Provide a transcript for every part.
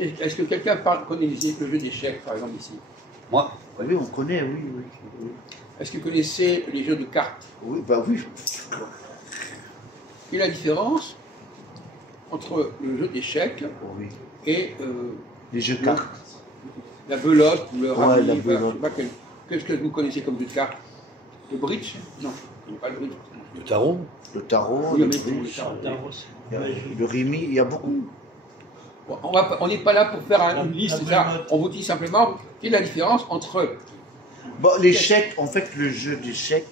Est-ce que quelqu'un connaît le jeu d'échecs, par exemple, ici? Moi? Oui, on connaît, oui, oui. Est-ce que vous connaissez les jeux de cartes? Oui, bah oui. Quelle est la différence entre le jeu d'échecs Oui. et Les jeux de cartes. la belote ou le rami? la belote. Qu'est-ce que vous connaissez comme jeu de cartes? Le bridge? Non, pas le bridge. Le tarot? Le tarot, Oui, le mais bridge, le le rimi, il y a beaucoup. Bon, on n'est pas là pour faire une liste, ça. On vous dit simplement quelle est la différence entre... Bon, l'échec, en fait, le jeu d'échecs,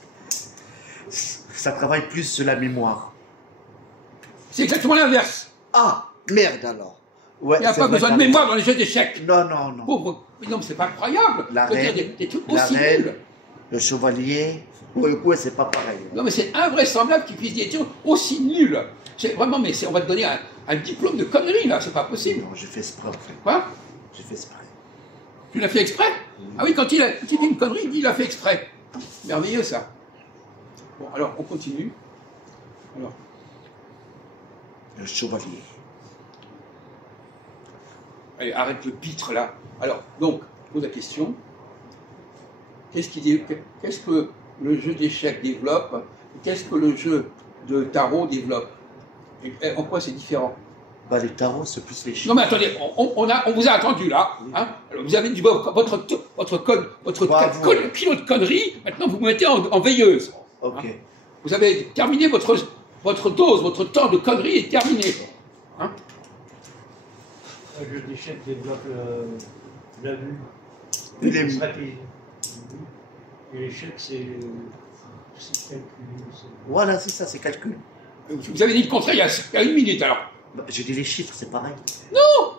ça travaille plus sur la mémoire. C'est exactement l'inverse. Ah, merde alors. Ouais, Il n'y a pas besoin de mémoire dans les jeux d'échecs. Non, non, non. Pauvre. Mais non, mais c'est pas incroyable. La Je veux dire, reine, des trucs la aussi reine, nuls. le chevalier, ouais, c'est pas pareil. Non, mais c'est invraisemblable qu'ils puissent dire des trucs aussi nuls. C'est vraiment, mais on va te donner un diplôme de conneries, là, c'est pas possible. Non, j'ai fait exprès, en fait. Quoi? J'ai fait exprès. Tu l'as fait exprès? Ah oui, quand il dit une connerie, il dit il l'a fait exprès. Merveilleux, ça. Bon, alors, on continue. Alors, Le chevalier. allez, arrête le pitre, là. Alors, donc, je pose la question. Qu'est-ce que le jeu d'échecs développe? Qu'est-ce que le jeu de tarot développe? Et en quoi c'est différent? Bah, les tarots, c'est plus les chiffres. Non mais attendez, on vous a attendu là. Hein. Alors, vous avez dit votre kilo de conneries, maintenant vous vous mettez en veilleuse. Ok. Hein. Vous avez terminé votre dose, votre temps de conneries est terminé. Hein. Le jeu d'échecs développe la vue, Et la les- stratégie. Et l'échec, c'est calcul. Voilà, c'est ça, c'est calcul. Vous avez dit le contraire il y a une minute alors. Bah, j'ai dit les chiffres, c'est pareil.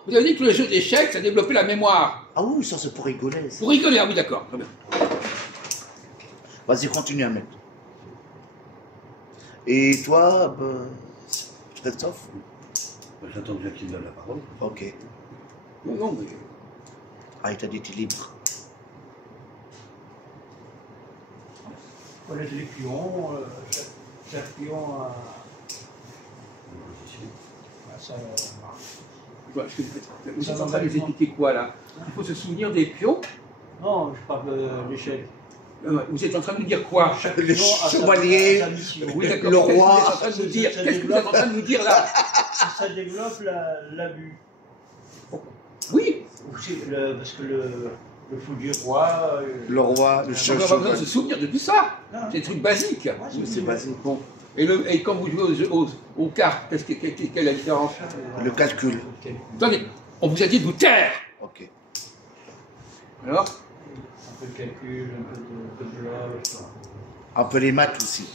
Vous avez dit que le jeu d'échecs, ça développait la mémoire. Ah oui, ça c'est pour rigoler. ça. Vous rigolez, ah oui d'accord. Très bien. Vas-y, continue à mettre. Et toi, Christophe? J'attends bien qu'il me donne la parole. Ok. Non, mais... Ah, il t'a dit t'es libre. On laisse les pions, chaque pion a sa marche. Vous êtes en train de nous expliquer quoi là? Il faut se souvenir des pions. Non, je parle de l'échec. Vous êtes en train de nous dire quoi? Le chevalier, Oui, d'accord. le roi. Qu'est-ce que vous êtes en train de nous dire là? Ça développe la vue. Oui. Parce que le fou du roi. Le roi, le On n'a pas besoin de se chevalier. souvenir de tout ça. Non. C'est des trucs basiques. Oui, c'est basique. Bon. Et quand vous jouez aux cartes, quelle est la différence? Le calcul. Attendez, on vous a dit de vous taire. Ok. Alors? Un peu de calcul, un peu de loge. Un peu les maths aussi.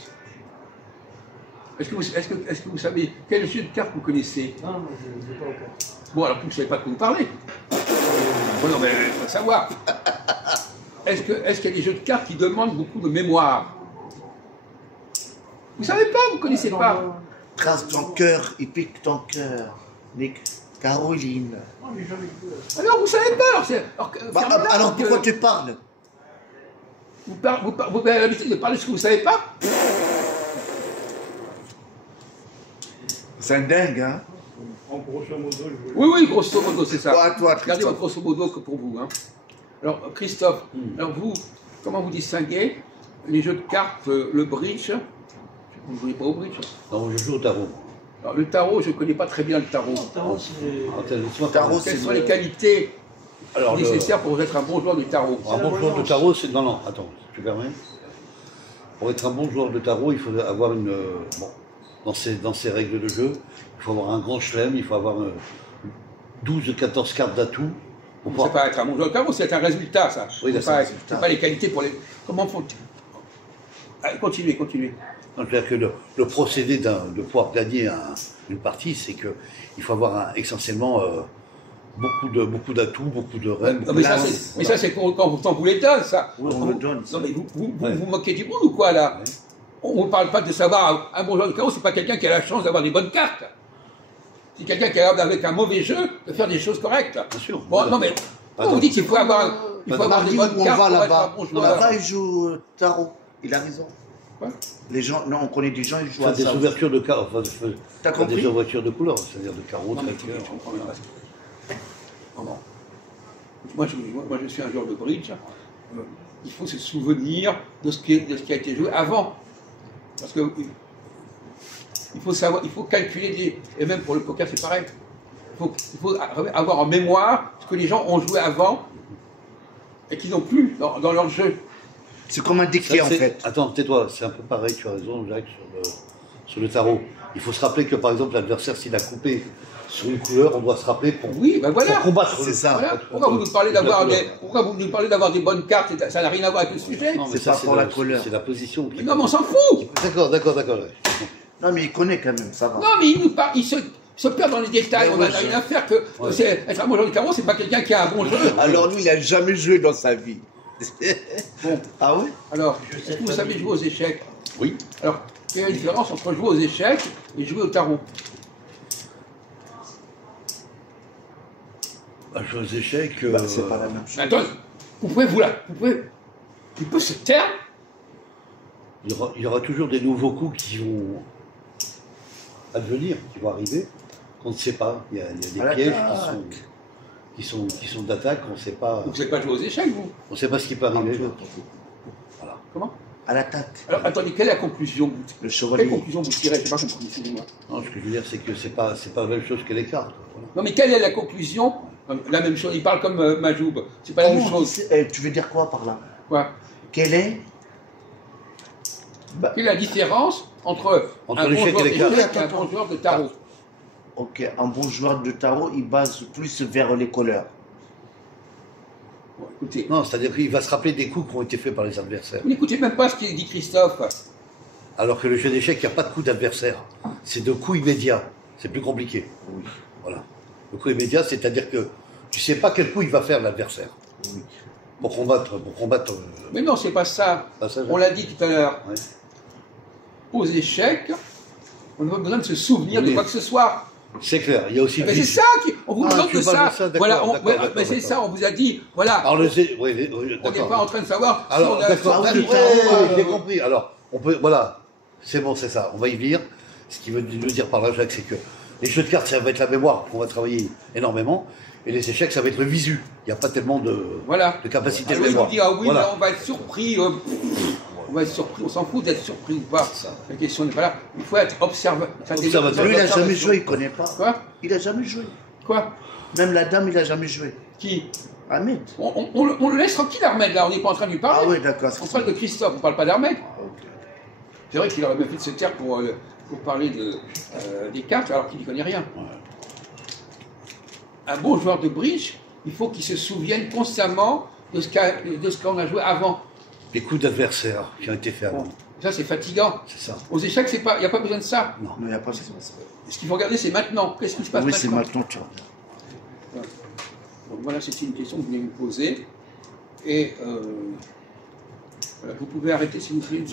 Est-ce que vous savez quel jeu de cartes vous connaissez? Non, moi je n'ai pas encore. Bon, alors vous ne savez pas de quoi vous parlez. Bon, non, mais il faut savoir. Est-ce qu'il y a des jeux de cartes qui demandent beaucoup de mémoire? Vous savez pas, vous connaissez pas. Trace ton cœur, il pique ton cœur. Nick, Caroline. Non, mais j'en ai plus. Alors vous savez pas. Alors pourquoi tu parles? Vous avez l'habitude de parler de ce que vous savez pas. C'est un dingue, hein? En grosso modo, je voulais. Oui, grosso modo, c'est ça. Toi, Regardez votre Christophe. grosso modo que pour vous. Hein. Alors, Christophe, alors vous, comment vous distinguez les jeux de cartes, le bridge? Vous ne jouez pas au bridge? Non, je joue au tarot. Alors, le tarot, je ne connais pas très bien le tarot. Tarot, c'est. Attends, laisse-moi Tarot, parler. Quelles c'est sont le- les qualités Alors, nécessaires pour être un bon joueur du tarot? un bon joueur de tarot, c'est... Non, non, attends, tu permets. Pour être un bon joueur de tarot, il faut avoir une... bon, dans ses règles de jeu, il faut avoir un grand chelem, il faut avoir 12 14 cartes d'atout. C'est pas être un bon joueur de tarot, c'est un résultat, ça. Oui, c'est c'est pas, un résultat. pas les qualités pour les... Comment font... Allez, continuez. Donc, c'est-à-dire que le procédé de pouvoir gagner une partie, c'est qu'il faut avoir essentiellement beaucoup d'atouts, beaucoup de reines. Non, mais ça, c'est quand vous les donne, ça. Oui, on le donne, ça. Non, mais vous moquez du monde ou quoi, là? On ne parle pas de savoir, un bon joueur de tarot, c'est pas quelqu'un qui a la chance d'avoir des bonnes cartes. C'est quelqu'un qui est capable, avec un mauvais jeu, de faire des choses correctes. Bien sûr. Bon, non, mais vous dites qu'il faut avoir des Mardi, bonnes on cartes va pour être un là-bas. bon joueur. Là-bas, ils jouent au tarot. Il a raison. Quoi? Les gens, non, on connaît des gens, ils jouent Faire à des ça. ouvertures de carreaux, enfin, T'as faire des compris? ouvertures de couleurs, c'est-à-dire de carreaux, Non, de mais cœur. je comprends bien, parce que Non. Moi, je suis un joueur de bridge. Il faut se souvenir de ce qui a été joué avant. Parce que il faut savoir, il faut calculer, et même pour le poker c'est pareil. Il faut avoir en mémoire ce que les gens ont joué avant et qu'ils n'ont plus dans leur jeu. C'est comme un déclic en fait. Attends, tais-toi, c'est un peu pareil, tu as raison, Jacques, sur le tarot. Il faut se rappeler que par exemple, l'adversaire, s'il a coupé sur une couleur, on doit se rappeler pour, oui, ben voilà. pour combattre. C'est ça. Voilà. Pourquoi vous nous parlez d'avoir des bonnes cartes? Ça n'a rien à voir avec le sujet. Non, mais C'est pas pour la couleur. C'est la position. Qui... Non, mais on s'en fout. D'accord. Non, mais il connaît quand même, ça va. Non, mais il se perd dans les détails. Mais On n'a ouais, rien à faire que. Être un bon joueur de tarot, c'est pas quelqu'un qui a un bon jeu. Alors lui, il a jamais joué dans sa vie. Bon. Ah oui? Alors, est-ce que vous savez jouer aux échecs? Oui. Alors, quelle est la différence entre jouer aux échecs et jouer au tarot? Bah, jouer aux échecs. C'est pas la même chose. Attends, vous pouvez se taire? Il y aura toujours des nouveaux coups qui vont advenir, qui vont arriver, qu'on ne sait pas. Il y a des pièges qui sont d'attaque, on ne sait pas. Vous ne savez pas jouer aux échecs, vous? On ne sait pas ce qui peut arriver. Voilà. Comment? À l'attaque. Alors, attendez, quelle est la conclusion? Le chevalier. Quelle conclusion vous tirez? Je n'ai pas compris, excusez-moi. Non, ce que je veux dire, c'est que c'est pas la même chose que les cartes. Quoi. Voilà. Non, mais quelle est la conclusion? La même chose, il parle comme Majoub. C'est pas la même chose. Tu veux dire quoi par là? Quoi? Quelle est? Quelle est la différence entre un bon l'échec joueur et les cartes. d'échecs et un bon joueur de tarot? Ok, un bon joueur de tarot, il base plus vers les couleurs. Bon, écoutez, Non, c'est-à-dire qu'il va se rappeler des coups qui ont été faits par les adversaires. vous n'écoutez même pas ce qu'il dit Christophe. Alors que le jeu d'échecs, il n'y a pas de coup d'adversaire. C'est de coups immédiats. C'est plus compliqué. Oui. Voilà. Le coup immédiat, c'est-à-dire que tu ne sais pas quel coup il va faire l'adversaire. Oui. Pour combattre. Mais non, c'est pas ça. Pas ça, On l'a dit tout à l'heure. Ouais. Aux échecs, on n'a pas besoin de se souvenir de Oui. quoi que ce soit. C'est clair. Il y a aussi. Mais c'est ça on vous demande tu de parles ça. de ça, d'accord, Voilà, d'accord, mais c'est d'accord. ça, on vous a dit. Voilà. Alors On n'est d'accord. pas en train de savoir Alors, si on a d'accord, sorti le ouais, tarot, j'ai compris. Alors, on peut, voilà, c'est bon, c'est ça. On va y venir. Ce qu'il veut nous dire par là, Jacques, c'est que les jeux de cartes, ça va être la mémoire qu'on va travailler énormément, et les échecs, ça va être le visu. Il n'y a pas tellement de capacité Alors, de ils mémoire. vous dit, ah oui, Voilà. là, on va être surpris. On va être surpris, on s'en fout d'être surpris ou pas. La question n'est pas là. Il faut être observateur. Observateur. Lui, il n'a jamais joué, il ne connaît pas. Quoi? Il n'a jamais joué. Quoi? Même la dame, il n'a jamais joué. Qui? Ahmed. On le laisse tranquille, Ahmed, là. On n'est pas en train de lui parler. Ah oui, d'accord. On parle de Christophe, on ne parle pas d'Ahmed. Ah, ok. C'est vrai qu'il aurait bien fait de se taire pour parler des cartes alors qu'il n'y connaît rien. Un bon joueur de bridge, il faut qu'il se souvienne constamment de ce qu'on a joué avant. Les coups d'adversaire qui ont été faits avant. Bon, ça, c'est fatigant. C'est ça. Aux échecs, il n'y a pas besoin de ça. Non, il n'y a pas de... Ce qu'il faut regarder, c'est maintenant. Qu'est-ce qui se passe Oui, c'est maintenant? maintenant, tu regardes. Donc voilà, c'était une question que vous venez me poser. Et voilà, vous pouvez arrêter si vous voulez.